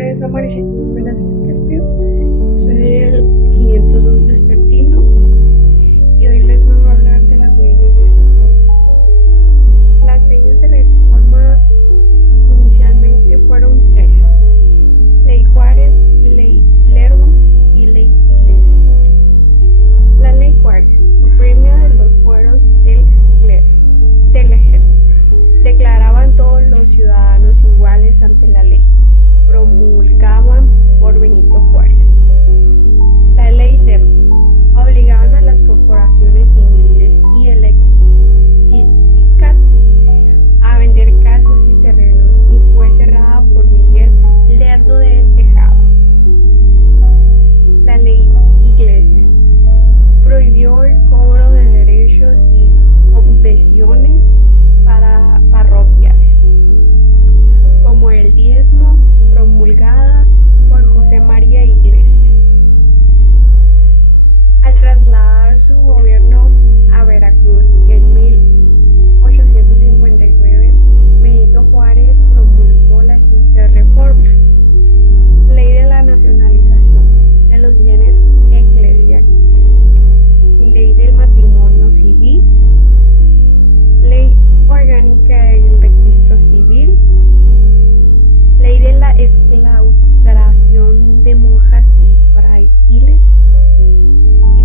nombre es Amarillo Velázquez Carpio, soy el 502 vespertino y hoy les vengo a hablar de las leyes de reforma. Las leyes de reforma inicialmente fueron tres: Ley Juárez, Ley Lerdo y Ley Iglesias. La Ley Juárez suprimía de los fueros del ejército, declaraban todos los ciudadanos iguales ante la ley, promulgaban por Benito Juárez. La Ley Lerdo obligaban a las corporaciones civiles y eclesiásticas a vender casas y terrenos y fue cerrada por Miguel Lerdo de Tejada. La Ley Iglesias prohibió el cobro de derechos y obsesiones parroquiales, como el diezmo, promulgada por José María Iglesias. Al trasladar su gobierno a Veracruz en 1859, Benito Juárez promulgó las siguientes reformas: Ley de la nacionalización de los bienes eclesiásticos, Ley del matrimonio civil, Ley orgánica del registro civil, Ley de la exclaustración de monjas y frailes y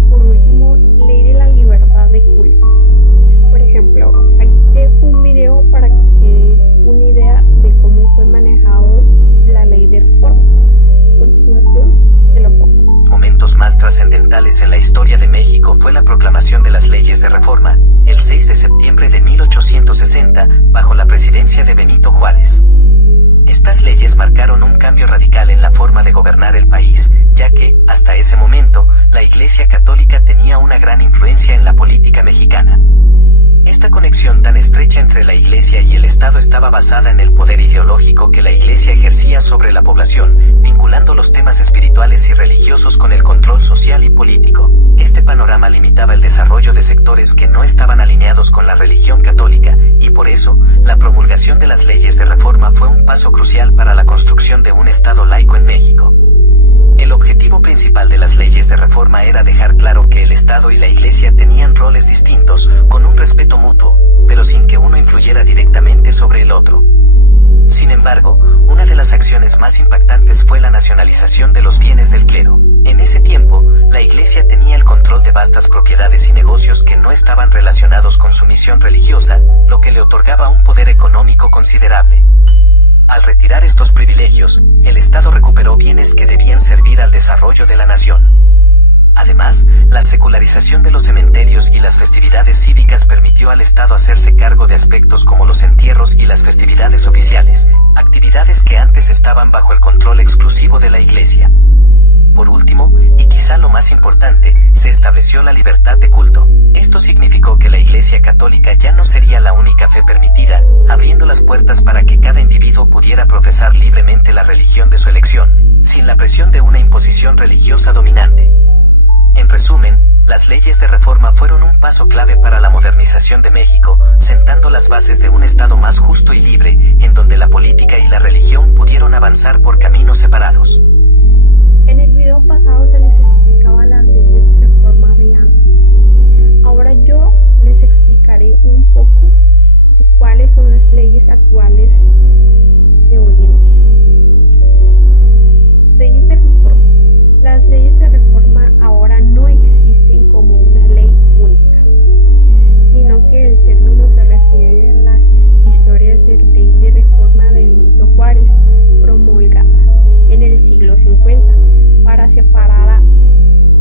por último, Ley de la libertad de culto. Por ejemplo, aquí dejo un video para que te des una idea de cómo fue manejado la ley de reformas. A continuación, te lo pongo. Momentos más trascendentales en la historia de México fue la proclamación de las leyes de reforma, el 6 de septiembre de 1860, bajo la presidencia de Benito Juárez. Estas leyes marcaron un cambio radical en la forma de gobernar el país, ya que, hasta ese momento, la Iglesia Católica tenía una gran influencia en la política mexicana. Esta conexión tan estrecha entre la Iglesia y el Estado estaba basada en el poder ideológico que la Iglesia ejercía sobre la población, vinculando los temas espirituales y religiosos con el control social y político. Este panorama limitaba el desarrollo de sectores que no estaban alineados con la religión católica, y por eso, la promulgación de las leyes de reforma fue un paso crucial para la construcción de un Estado laico en México. El objetivo principal de las leyes de reforma era dejar claro que el Estado y la Iglesia tenían roles distintos, con un respeto mutuo, pero sin que uno influyera directamente sobre el otro. Sin embargo, una de las acciones más impactantes fue la nacionalización de los bienes del clero. En ese tiempo, la Iglesia tenía el control de vastas propiedades y negocios que no estaban relacionados con su misión religiosa, lo que le otorgaba un poder económico considerable. Al retirar estos privilegios, el Estado recuperó bienes que debían servir al desarrollo de la nación. Además, la secularización de los cementerios y las festividades cívicas permitió al Estado hacerse cargo de aspectos como los entierros y las festividades oficiales, actividades que antes estaban bajo el control exclusivo de la Iglesia. Por último, y quizá lo más importante, se estableció la libertad de culto. Esto significó que la Iglesia Católica ya no sería la única fe permitida, abriendo las puertas para que cada individuo pudiera profesar libremente la religión de su elección, sin la presión de una imposición religiosa dominante. En resumen, las leyes de reforma fueron un paso clave para la modernización de México, sentando las bases de un Estado más justo y libre, en donde la política y la religión pudieron avanzar por caminos separados. En el video pasado se les explicaba las leyes de reforma de antes. Ahora yo les explicaré un poco de cuáles son las leyes actuales de hoy en día. Leyes de reforma. Las leyes de reforma ahora no existen como una ley única, sino que el término se refiere a las historias de ley de reforma de Benito Juárez, promulgadas en el siglo 50 para separar a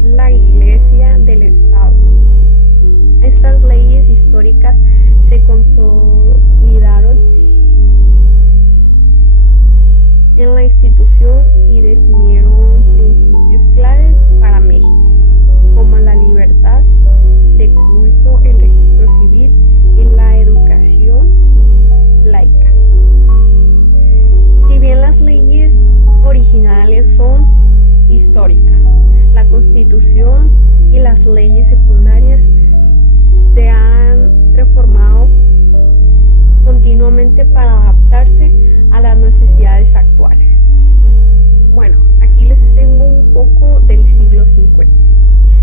la Iglesia del Estado. Estas leyes históricas se consolidaron en la institución y definieron principios claves para México, como la libertad de culto, el registro civil y la educación laica. Si bien las leyes originales son históricas, la Constitución y las leyes secundarias se han reformado 50.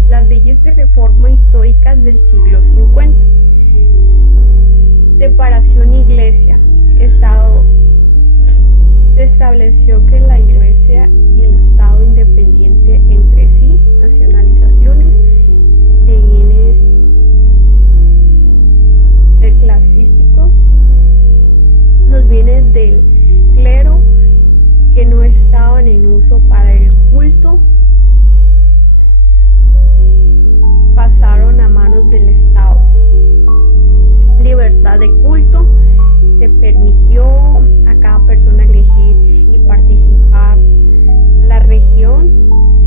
Las leyes de reforma históricas del siglo 50. Separación Iglesia-Estado. Se estableció que la Iglesia y el Estado independiente entre sí. Nacionalizaciones de bienes eclesiásticos. Los bienes del clero que no estaban en uso para el culto pasaron a manos del Estado. Libertad de culto. Se permitió a cada persona elegir y participar la religión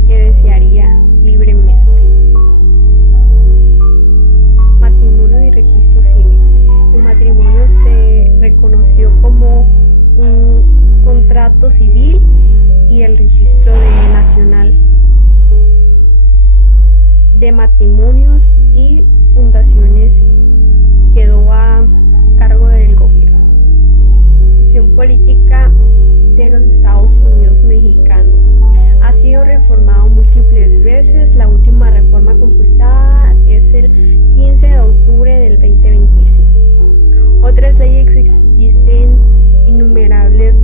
que desearía libremente. Matrimonio y registro civil. El matrimonio se reconoció como un contrato civil y el registro nacional de matrimonios y fundaciones quedó a cargo del gobierno. La Constitución política de los Estados Unidos mexicanos ha sido reformado múltiples veces. La última reforma consultada es el 15 de octubre del 2025. Otras leyes existen innumerables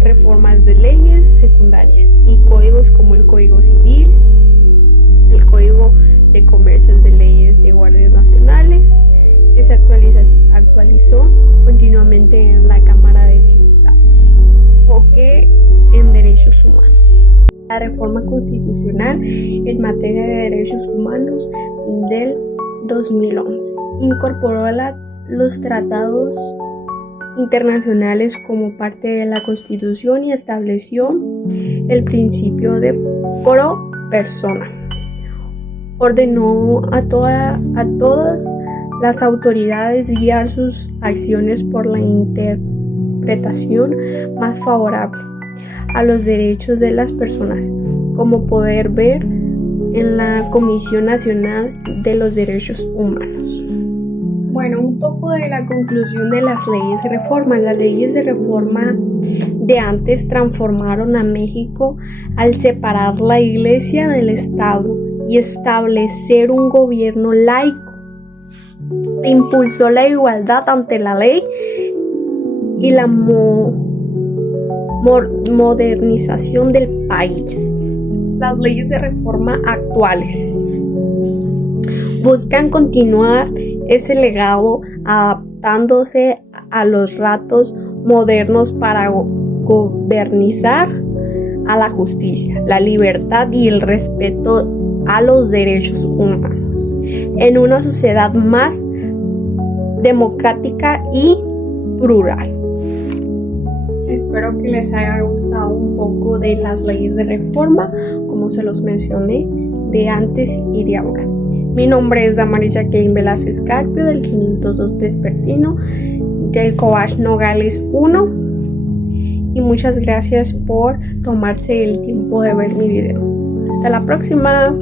reformas de leyes secundarias y códigos como el Código Civil, el Código de Comercios de Leyes de Guardias Nacionales, que se actualizó continuamente en la Cámara de Diputados. Enfoque en derechos humanos. La reforma constitucional en materia de derechos humanos del 2011 incorporó los tratados internacionales como parte de la Constitución y estableció el principio de pro persona. Ordenó a todas las autoridades guiar sus acciones por la interpretación más favorable a los derechos de las personas, como poder ver en la Comisión Nacional de los Derechos Humanos. Bueno, un poco de la conclusión de las leyes de reforma. Las leyes de reforma de antes transformaron a México al separar la Iglesia del Estado y establecer un gobierno laico. Impulsó la igualdad ante la ley y la modernización del país. Las leyes de reforma actuales buscan continuar ese legado adaptándose a los retos modernos para gobernizar a la justicia, la libertad y el respeto a los derechos humanos en una sociedad más democrática y plural. Espero que les haya gustado un poco de las leyes de reforma, como se los mencioné, de antes y de ahora. Mi nombre es Damaris Jacqueline Velázquez Carpio, del 502 Vespertino, del Cobach Nogales 1. Y muchas gracias por tomarse el tiempo de ver mi video. Hasta la próxima.